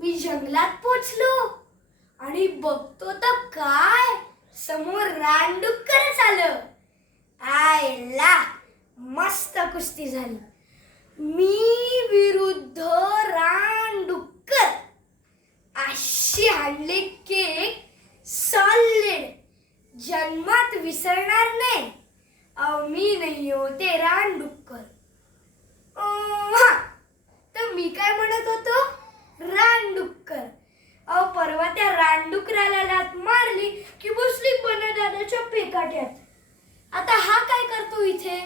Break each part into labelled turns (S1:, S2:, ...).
S1: मी जंगलात पोचलो आणि बघतो तर काय? समोर रानडुक्करच आलं आयला मस्त कुस्ती झाली. मी विरुद्ध रानडुक्कर. अशी हाडले केक सॉलिड. जन्मात विसरणार नाही. अहो मी नाही होते रानडुक्कर अं, हा तर मी काय म्हणत होतो रानडुक्कर अहो परवा त्या रानडुकराला लात मारली की बसली दादाच्या पेकाट्यात. आता हा काय करतो इथे?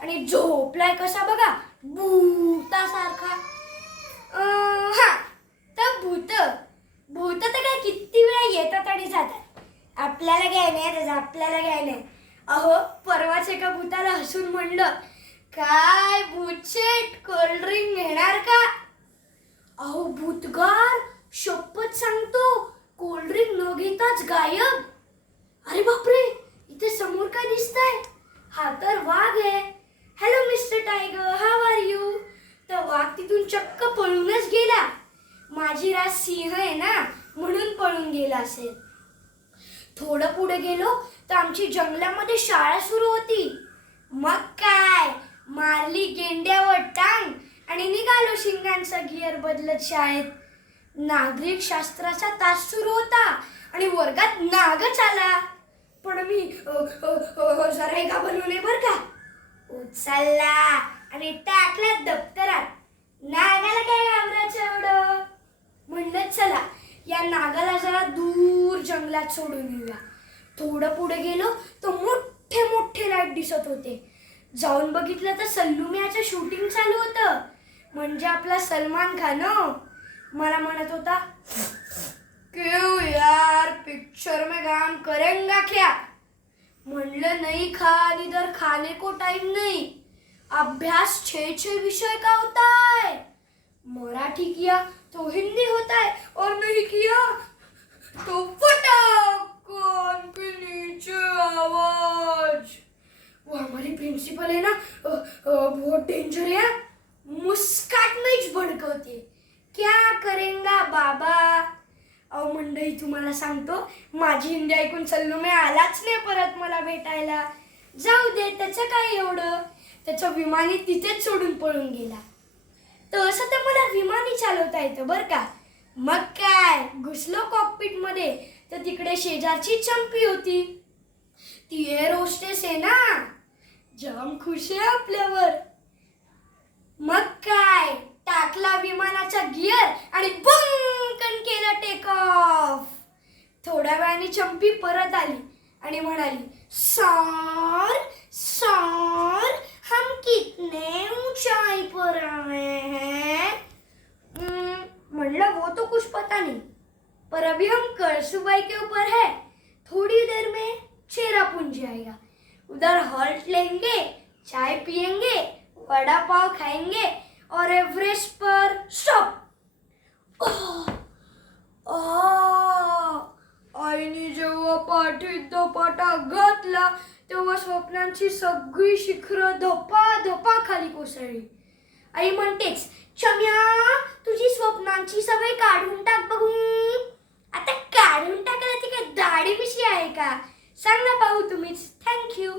S1: आणि झोपलाय कसा बघा? भूतासारखा. अं, हा तर भूत. भूत तर काय किती वेळा येतात आणि जातात. आपल्याला काय नाही त्याचं आपल्याला काय नाही. अहो परवाच एका भूताला हसून म्हणलं काय भूतशेट कोल्ड्रिंक घेणार का अहो भूतगार शपथ सांगतो कोल्ड्रिंक न घेताच गायब अरे बापरे इथे समोर काय दिसतंय? हा तर वाघ आहे. Hello mister tiger how are you तर वाघ तिथून चक्क पळूनच गेला. माझी रास सिंह आहे ना म्हणून पळून गेला असेल. थोडं पुढे गेलो तर आमची जंगलामध्ये शाळा सुरू होती. मग काय? मारली गेंड्यावर टांग आणि निघालो शिंगांचा गिअर बदलत शाळेत. नागरिक शास्त्राचा तास सुरू होता आणि वर्गात नागच आला. पण मी अ, अ, जरा बर का. उचलला आणि टाकला दप्तरात. नागाला काय घाबरायचं एवढं? म्हणलं चला या नागाला जरा दूर जंगलात सोडून येऊया. थोडं पुढे गेलो तर मोठे मोठे लाइट दिसत होते. जाऊन बघितलं तर सल्लुमियाचं शूटिंग चालू होतं. म्हणजे आपला सलमान खान मला म्हणत होता क्यों यार पिक्चर में काम करेंगा क्या? म्हणलं, नहीं खान इधर खाने को टाइम नहीं। अभ्यास छः छः विषय का होता है। मराठी किया तो हिंदी होता है और नहीं किया तो फटा कान के नीचे आवाज़। वो हमारी प्रिंसिपल है ना बहुत डेंजर है। मुस्काट में भड़कवते क्या करेंगा बाबा? अहो मंडळी तुम्हाला सांगतो माझी हिंदी ऐकून सल्लुमे मी आलाच नाही परत मला भेटायला. जाऊ दे त्याचं काय एवढं? त्याचं विमानी तिथेच सोडून पळून गेला. तर असं तर मला विमानी चालवता येतं बरं का? मग काय? घुसलो कॉकपीटमध्ये तर तिकडे शेजारची चंपी होती. ती एअर होस्टेस आहे ना? जाम खुश आहे आपल्यावर. मग टाकला विमानाचा गिअर आणि बंकन केलं टेक ऑफ थोड्या वेळाने चंपी परत आली आणि म्हणाली सॉर सॉर हम कितने ऊंचाई पर आए हैं. हम्म, म्हणलं वो तो कुछ पता नहीं पर अभी हम करसुबाई के ऊपर है थोड़ी देर में चेरापूंजी आएगा उधर हॉल्ट लेंगे चाय पियेंगे वड़ा पाव खाएंगे और एवरेस्ट पर स्टॉप आईने जेव्हा पाठीत धपाटा घातला तेव्हा स्वप्नांची सगळी शिखरं धपा धपा खाली कोसळली. आई म्हणतेच क्षम्या तुझी स्वप्नांची सवय काढून टाक बघू. आता काढून टाकायला ती काय दाढी मिशी आहे का? सांग ना पाहू तुम्हीच. थँक्यू